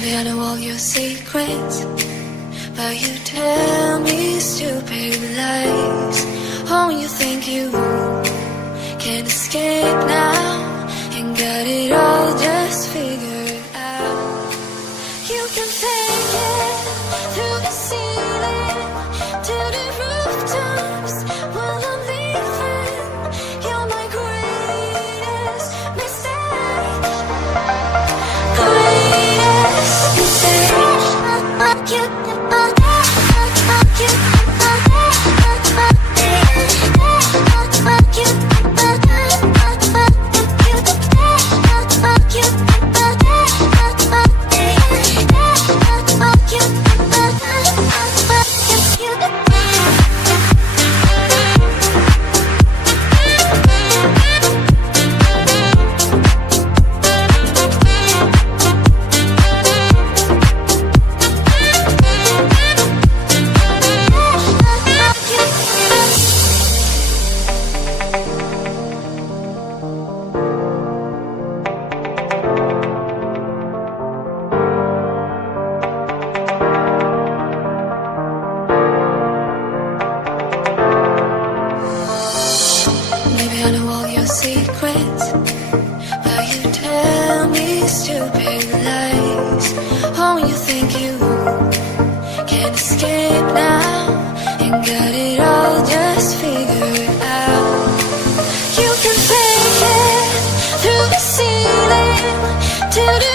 Maybe I know all your secrets, but you tell me stupid lies. Oh, you think you can escape now and got it all just figured out. You can fake it through the ceiling to the rooftops while I'm leaving. You're my greatest mistake. Greatest mistake. Maybe I know all your secrets, but you tell me stupid lies. Oh, you think you can escape now and got it all just figured out. You can fake it through the ceiling to the